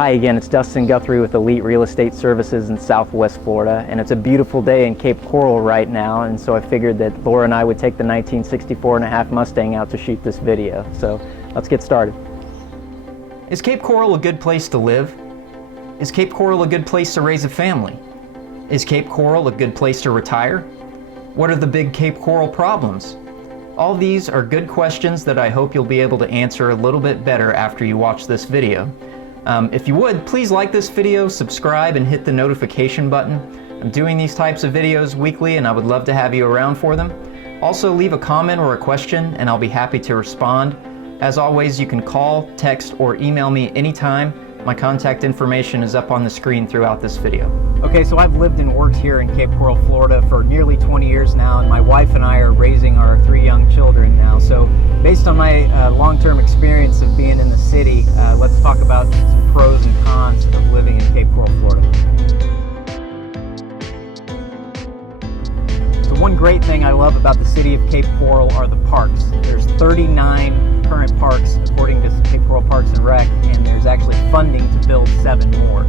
Hi again, it's Dustin Guthrie with Elite Real Estate Services in Southwest Florida, and it's a beautiful day in Cape Coral right now, and so I figured that Laura and I would take the 1964.5 Mustang out to shoot this video. So let's get started. Is Cape Coral a good place to live? Is Cape Coral a good place to raise a family? Is Cape Coral a good place to retire? What are the big Cape Coral problems? All these are good questions that I hope you'll be able to answer a little bit better after you watch this video. If you would, please like this video, subscribe, and hit the notification button. I'm doing these types of videos weekly and I would love to have you around for them. Also, leave a comment or a question and I'll be happy to respond. As always, you can call, text, or email me anytime. My contact information is up on the screen throughout this video. Okay, so I've lived and worked here in Cape Coral, Florida for nearly 20 years now, and my wife and I are raising our 3 young children now. So based on my long-term experience of being in the city, let's talk about some pros and cons of living in Cape Coral, Florida. So one great thing I love about the city of Cape Coral are the parks. There's 39 current parks according to Cape Coral Parks and Rec, and there's actually funding to build 7 more.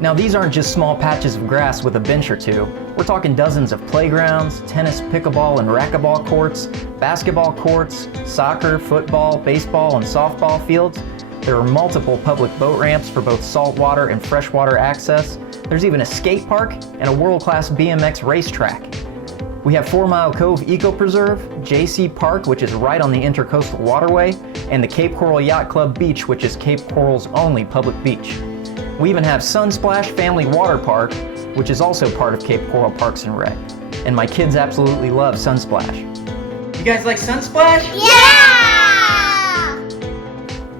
Now these aren't just small patches of grass with a bench or two. We're talking dozens of playgrounds, tennis, pickleball, and racquetball courts, basketball courts, soccer, football, baseball, and softball fields. There are multiple public boat ramps for both saltwater and freshwater access. There's even a skate park and a world-class BMX racetrack. We have 4 Mile Cove Eco Preserve, JC Park, which is right on the Intercoastal Waterway, and the Cape Coral Yacht Club Beach, which is Cape Coral's only public beach. We even have Sunsplash Family Water Park, which is also part of Cape Coral Parks and Rec. And my kids absolutely love Sunsplash. You guys like Sunsplash? Yeah!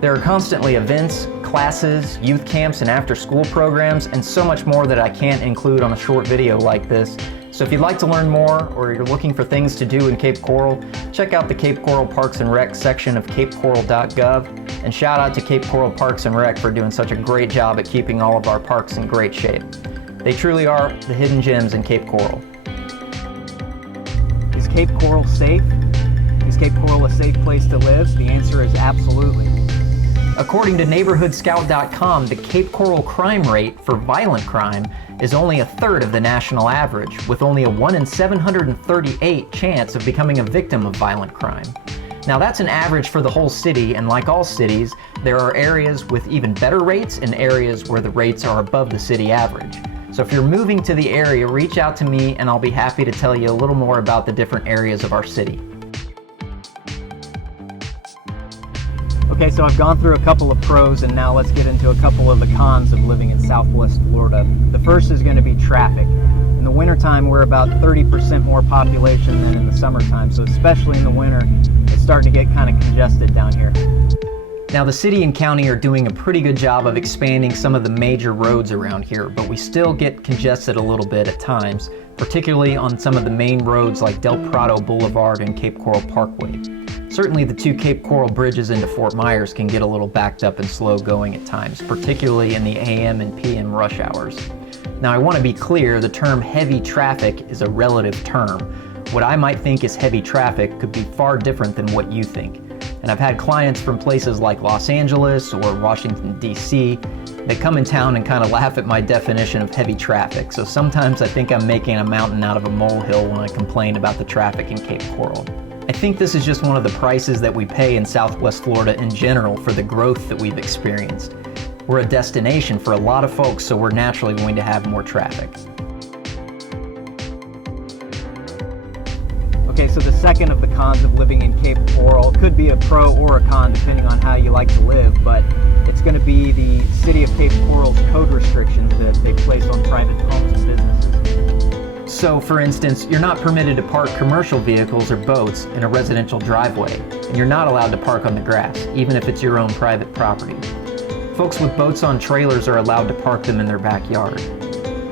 There are constantly events, classes, youth camps, and after-school programs, and so much more that I can't include on a short video like this. So if you'd like to learn more, or you're looking for things to do in Cape Coral, check out the Cape Coral Parks and Rec section of capecoral.gov, and shout out to Cape Coral Parks and Rec for doing such a great job at keeping all of our parks in great shape. They truly are the hidden gems in Cape Coral. Is Cape Coral safe? Is Cape Coral a safe place to live? The answer is absolutely. According to NeighborhoodScout.com, the Cape Coral crime rate for violent crime is only 1/3 of the national average, with only a 1 in 738 chance of becoming a victim of violent crime. Now that's an average for the whole city, and like all cities, there are areas with even better rates and areas where the rates are above the city average. So if you're moving to the area, reach out to me and I'll be happy to tell you a little more about the different areas of our city. Okay, so I've gone through a couple of pros, and now let's get into a couple of the cons of living in Southwest Florida. The first is going to be traffic. In the wintertime, we're about 30% more population than in the summertime, so especially in the winter, it's starting to get kind of congested down here. Now the city and county are doing a pretty good job of expanding some of the major roads around here, but we still get congested a little bit at times, particularly on some of the main roads like Del Prado Boulevard and Cape Coral Parkway. Certainly the 2 Cape Coral bridges into Fort Myers can get a little backed up and slow going at times, particularly in the AM and PM rush hours. Now I want to be clear, the term heavy traffic is a relative term. What I might think is heavy traffic could be far different than what you think. And I've had clients from places like Los Angeles or Washington, D.C. that come in town and kind of laugh at my definition of heavy traffic. So sometimes I think I'm making a mountain out of a molehill when I complain about the traffic in Cape Coral. I think this is just one of the prices that we pay in Southwest Florida in general for the growth that we've experienced. We're a destination for a lot of folks, so we're naturally going to have more traffic. Okay, so the second of the cons of living in Cape Coral could be a pro or a con depending on how you like to live, but it's going to be the City of Cape Coral's code restrictions that they place on private homes and businesses. So, for instance, you're not permitted to park commercial vehicles or boats in a residential driveway, and you're not allowed to park on the grass, even if it's your own private property. Folks with boats on trailers are allowed to park them in their backyard.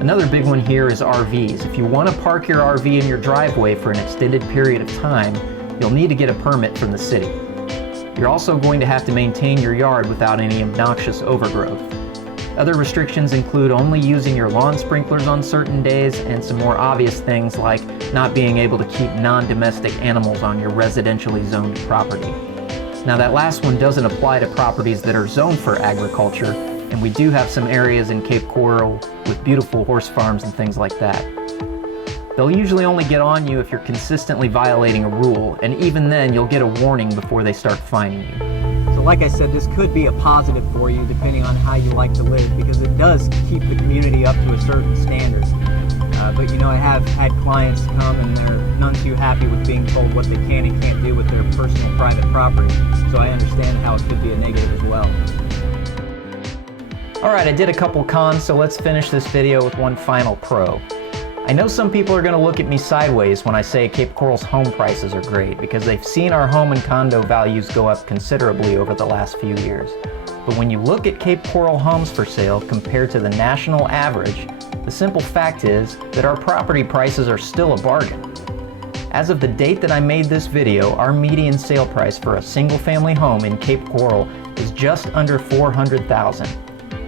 Another big one here is RVs. If you want to park your RV in your driveway for an extended period of time, you'll need to get a permit from the city. You're also going to have to maintain your yard without any obnoxious overgrowth. Other restrictions include only using your lawn sprinklers on certain days and some more obvious things like not being able to keep non-domestic animals on your residentially zoned property. Now that last one doesn't apply to properties that are zoned for agriculture, And we do have some areas in Cape Coral with beautiful horse farms and things like that. They'll usually only get on you if you're consistently violating a rule, and even then you'll get a warning before they start fining you. So like I said, this could be a positive for you depending on how you like to live, because it does keep the community up to a certain standard. But you know, I have had clients come and they're none too happy with being told what they can and can't do with their personal private property. So I understand how it could be a negative as well. Alright, I did a couple cons, so let's finish this video with one final pro. I know some people are going to look at me sideways when I say Cape Coral's home prices are great, because they've seen our home and condo values go up considerably over the last few years. But when you look at Cape Coral homes for sale compared to the national average, the simple fact is that our property prices are still a bargain. As of the date that I made this video, our median sale price for a single-family home in Cape Coral is just under $400,000.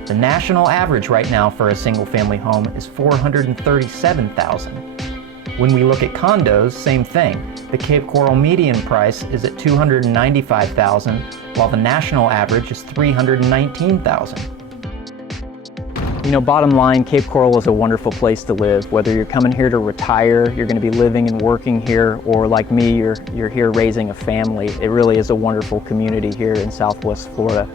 The national average right now for a single-family home is $437,000. When we look at condos, same thing. The Cape Coral median price is at $295,000, while the national average is $319,000. You know, bottom line, Cape Coral is a wonderful place to live. Whether you're coming here to retire, you're going to be living and working here, or like me, you're here raising a family. It really is a wonderful community here in Southwest Florida.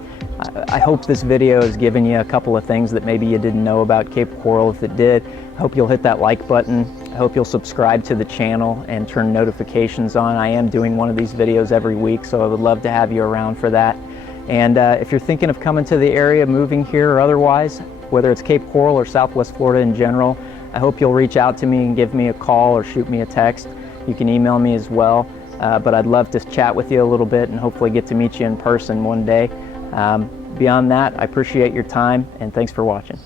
I hope this video has given you a couple of things that maybe you didn't know about Cape Coral. If it did, I hope you'll hit that like button. I hope you'll subscribe to the channel and turn notifications on. I am doing one of these videos every week, so I would love to have you around for that. And if you're thinking of coming to the area, moving here or otherwise, whether it's Cape Coral or Southwest Florida in general, I hope you'll reach out to me and give me a call or shoot me a text. You can email me as well, but I'd love to chat with you a little bit and hopefully get to meet you in person one day. Beyond that, I appreciate your time and thanks for watching.